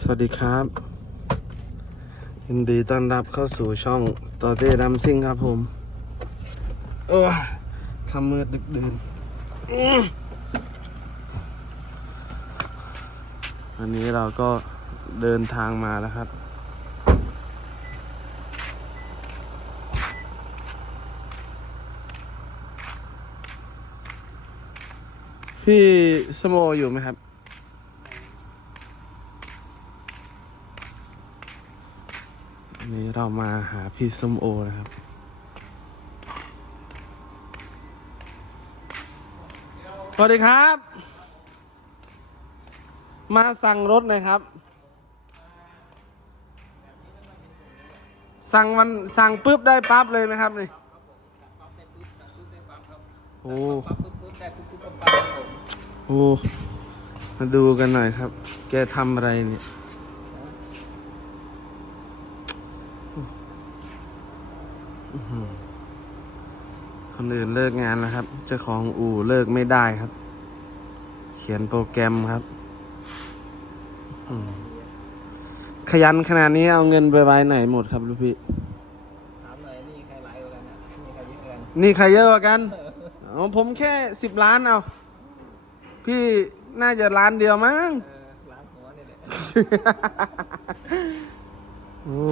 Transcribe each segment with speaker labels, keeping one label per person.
Speaker 1: สวัสดีครับยินดีต้อนรับเข้าสู่ช่องต่อเต้ดัมซิ่งครับผม เออคำมืดดึกดื่นอันนี้เราก็เดินทางมาแล้วครับ พี่สโมอยู่ไหมครับ นี้เรามาหาพี่ส้มโอนะครับ สวัสดีครับ มาสั่งรถหน่อยครับ สั่งมันสั่งปุ๊บได้ปั๊บเลยไหมครับนี่โอ้โอ้มาดูกันหน่อยครับ แกทำอะไรเนี่ย คนอื่นเลิกงานแล้วครับ เจ้าของอู่เลิกไม่ได้ครับ เขียนโปรแกรมครับอืมขยันขนาดนี้เอาเงินไปไว้ไหนหมดครับลูกพี่
Speaker 2: ถามหน่อยนี่ใครไลฟ์กันเนี่ยมีใครยึดเงิน
Speaker 1: นี่ใครเยอะกว่ากันอ๋อผมแค่สิบล้านเอาพี่น่าจะล้านเดียวมั้ง
Speaker 2: เออร้านหัวนี่แหละ
Speaker 1: โอ้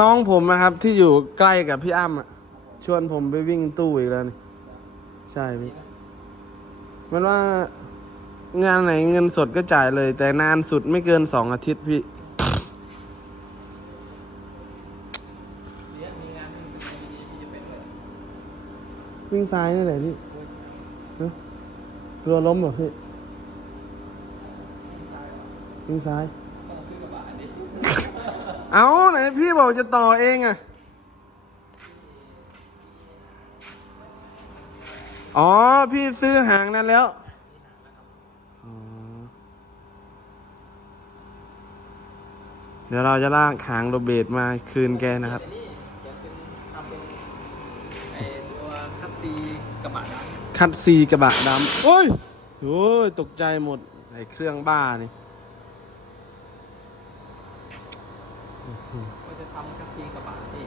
Speaker 1: น้องผมนะครับ ที่อยู่ใกล้กับพี่อ้ำอะ ชวนผมไปวิ่งตู้อีกแล้วนี่ใช่พี่มันว่างานไหนเงินสดก็จ่ายเลย แต่นานสุดไม่เกินสองอาทิตย์พี่วิ่งซ้ายนี่แหละพี่รัวล้มเหรอพี่วิ่งซ้าย
Speaker 2: ต้องซื้อกระบะอันนี้
Speaker 1: เอาไหนพี่บอกจะต่อเองอะอ๋อ พี่ซื้อหางนั้นแล้วอ๋อเดี๋ยวเราจะลากหางโรเบตมาคืนแกนะครับ
Speaker 2: อันนี้จะเป็นทำเป็นไอตัวคัสซีกระบะด
Speaker 1: คัดซีกระบะดำโอ้ยโอ้ยตกใจหมดไอ้เครื่องบ้านี่
Speaker 2: ก็จะทำคัสซีกระบะที่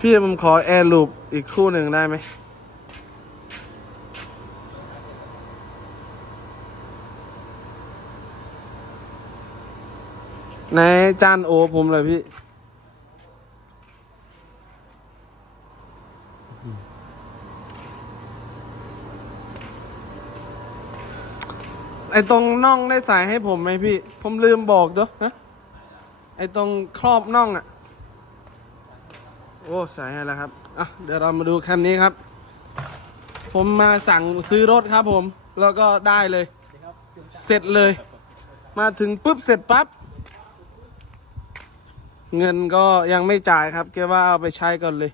Speaker 1: พี่ผมขอแอร์ลูปอีกคู่หนึ่งได้ไหมในจานโอผมเลยพี่ ไอตรงน่องได้ใส่ให้ผมไหมพี่ ผมลืมบอกเด้อฮะ ไอตรงครอบน่องอะโอ้ส่ให้แล้วครับ อะ เดี๋ยวเรามาดูคันนี้ครับ ผมมาสั่งซื้อรถครับผม แล้วก็ได้เลย เสร็จเลย มาถึงปุ๊บเสร็จปั๊บ เงินก็ยังไม่จ่ายครับแกว่าเอาไปใช้ก่อนเลย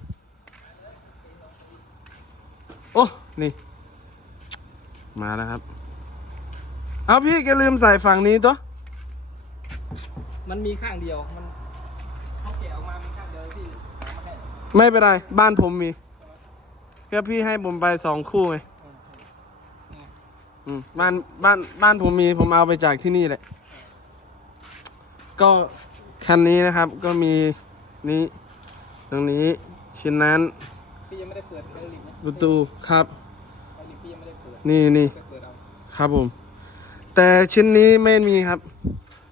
Speaker 1: โอ้ นี่ มาแล้วครับ เอาพี่แกลืมใส่ฝั่งนี้ตัว
Speaker 2: มันมีข้างเดียว มันเขาแกะออกมา มีข้างเดียวที่หามาให้
Speaker 1: ไม่เป็นไร บ้านผมมีแค่พี่ให้ผมไปสองคู่ไงอืมบ้านบ้านบ้านผมมีผมเอาไปจากที่นี่แหละ ก็คันนี้นะครับ ก็มีนี้ตรงนี้ชิ้นนั้น
Speaker 2: พี่ยังไม่ได้เปิดไฮดรอลิกนะ
Speaker 1: ประตูครับ
Speaker 2: ไฮดรอลิกพี่ยังไม่ได้เปิด
Speaker 1: นี่นี่
Speaker 2: จะเปิดเอา
Speaker 1: ครับผม แต่ชิ้นนี้ไม่มีครับ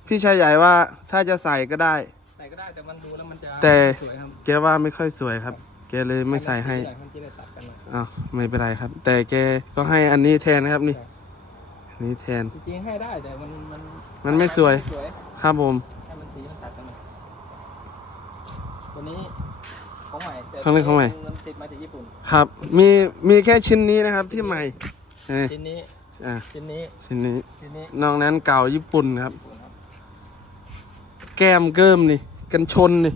Speaker 1: พี่ชายใหญ่ว่าถ้าจะใส่ก็ได้
Speaker 2: ใส่ก็ได้แต่มันดูแล้วมันจะ
Speaker 1: แต่
Speaker 2: สวยครับ
Speaker 1: แกว่าไม่ค่อยสวยครับ แกเลยไม่ใส่ให้
Speaker 2: มันจะได้ตัดกันหน่อย
Speaker 1: อ้าวไม่เป็นไรครับ แต่แกก็ให้อันนี้แทนนะครับนี่อันนี้แทน
Speaker 2: จริงๆให้ได้แต่มันมัน
Speaker 1: มันไม่สวย
Speaker 2: สวย
Speaker 1: ครับผม
Speaker 2: ให้มันสีมันตัดกันหน่อยตัวนี้ของใหม่แต่
Speaker 1: ของนี้ของใหม่
Speaker 2: มันติดมาจากญี่ปุ่น
Speaker 1: ครับ มีมีแค่ชิ้นนี้นะครับที่ใหม่เอ้ย
Speaker 2: ชิ้นนี้
Speaker 1: อะ
Speaker 2: ชิ้นนี้
Speaker 1: ชิ้นนี้
Speaker 2: ชิ้นนี้
Speaker 1: นอกนั้นเก่าญี่ปุ่นครับ
Speaker 2: ญี่ปุ่นครับ
Speaker 1: แก้มเกิมนี่ กันชนนี่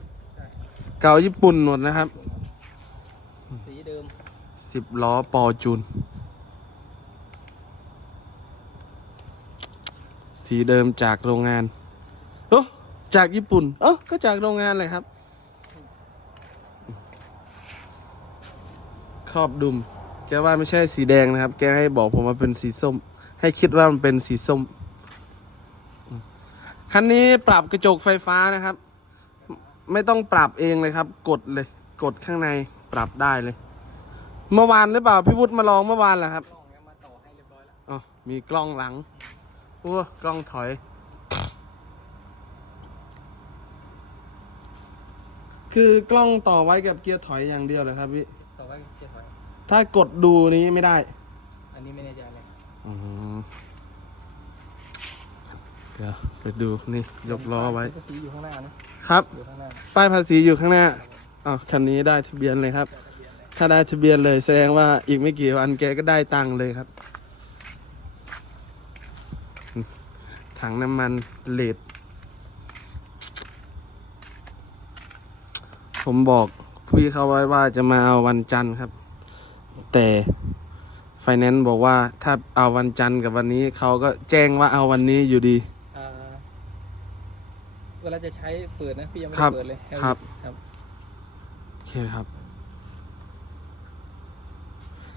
Speaker 1: เก่าญี่ปุ่นหมดนะครับ
Speaker 2: สีเดิม
Speaker 1: สิบล้อปอจูนสีเดิมจากโรงงานโอ้จากญี่ปุ่น เออก็จากโรงงานเลยครับ ครอบดุม แกว่าไม่ใช่สีแดงนะครับ แกให้บอกผมว่าเป็นสีส้ม ให้คิดว่ามันเป็นสีส้ม คันนี้ปรับกระจกไฟฟ้านะครับ ไม่ต้องปรับเองเลยครับ กดเลย กดข้างในปรับได้เลย เมื่อวานหรือเปล่าพี่วุฒิมาลองเมื่อวานแหละครับ
Speaker 2: กล้องเนี้ยมาต่อให้เรียบร้อยแล้ว
Speaker 1: อ๋อมีกล้องหลังโอ้กล้องถอย คือกล้องต่อไว้กับเกียร์ถอยอย่างเดียวเลยครับพี่
Speaker 2: ต่อไว้เจ็ดไว้
Speaker 1: ถ้ากดดูนี้ไม่ได้
Speaker 2: อันนี้ไม่แน่ใจเลย
Speaker 1: อืมเดี๋ยวไปดูนี่ยกล้อไว้
Speaker 2: ก็สีอยู่ข้างหน้านะครับ อยู่ข้างหน้า
Speaker 1: ป้ายภาษีอยู่ข้างหน้าอ๋อคันนี้ได้ทะเบียนเลยครับ ถ้าได้ทะเบียนเลยแสดงว่าอีกไม่กี่วันแกก็ได้ตังค์เลยครับ ถังน้ำมันเลดผมบอกพี่เขาไว้ว่าจะมาเอาวันจันทร์ครับ แต่ไฟแนนซ์บอกว่าถ้าเอาวันจันทร์กับวันนี้เขาก็แจ้งว่าเอาวันนี้อยู่ดี
Speaker 2: อ่า เวลาจะใช้เปิดนะพี่ยังไม่
Speaker 1: ครั
Speaker 2: ได้
Speaker 1: บ
Speaker 2: เปิดเลย
Speaker 1: ครับ
Speaker 2: ครับ
Speaker 1: โอเคครับ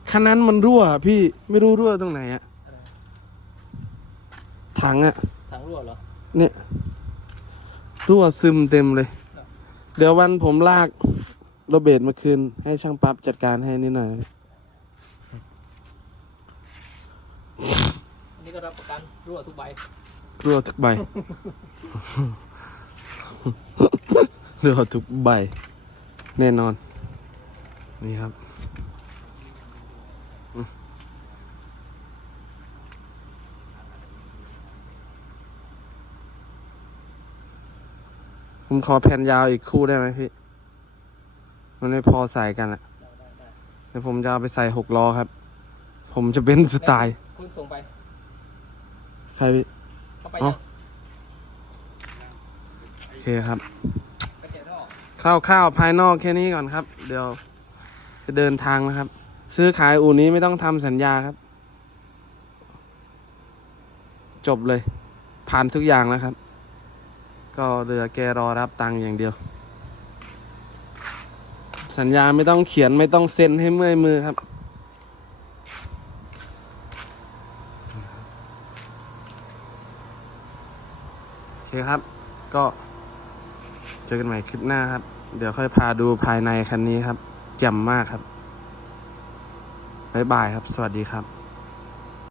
Speaker 1: คันนั้นมันรั่วอะพี่ไม่รู้รั่วตรงไหนอะถังอะ
Speaker 2: ถังรั่วเหรอ
Speaker 1: เนี่ยรั่วซึมเต็มเลย เดี๋ยววันผมลากโรเบตมาคืน ให้ช่างปั๊บจัดการให้นิดหน่อยนะ
Speaker 2: อันนี้ก็รับประกันรั่วทุกใบ
Speaker 1: รั่วทุกใบ รั่วทุกใบ แน่นอน นี่ครับอืมผมขอแผ่นยาวอีกคู่ได้ไหมพี่ มันไม่พอใส่กันอะ
Speaker 2: ได้ได้ได้
Speaker 1: เดี๋ยวผมจะเอาไปใส่หกล้อครับ ผมจะเป็นสไตล์
Speaker 2: คุณส่งไป
Speaker 1: ใครพี่
Speaker 2: เข้าไป
Speaker 1: อ๋อ
Speaker 2: ยัง
Speaker 1: โอ เคครับคร่าวๆภายนอกแค่นี้ก่อนครับ เดี๋ยวจะเดินทางนะครับ ซื้อขายอู่นี้ไม่ต้องทำสัญญาครับ จบเลย ผ่านทุกอย่างแล้วครับ ก็เหลือแกรอรับตังค์อย่างเดียว สัญญาไม่ต้องเขียนไม่ต้องเซ็นให้เมื่อยมือครับ โอเคครับก็ เจอกันใหม่คลิปหน้าครับ เดี๋ยวค่อยพาดูภายในคันนี้ครับแจ่มมากครับบ๊ายบายครับ สวัสดีครับ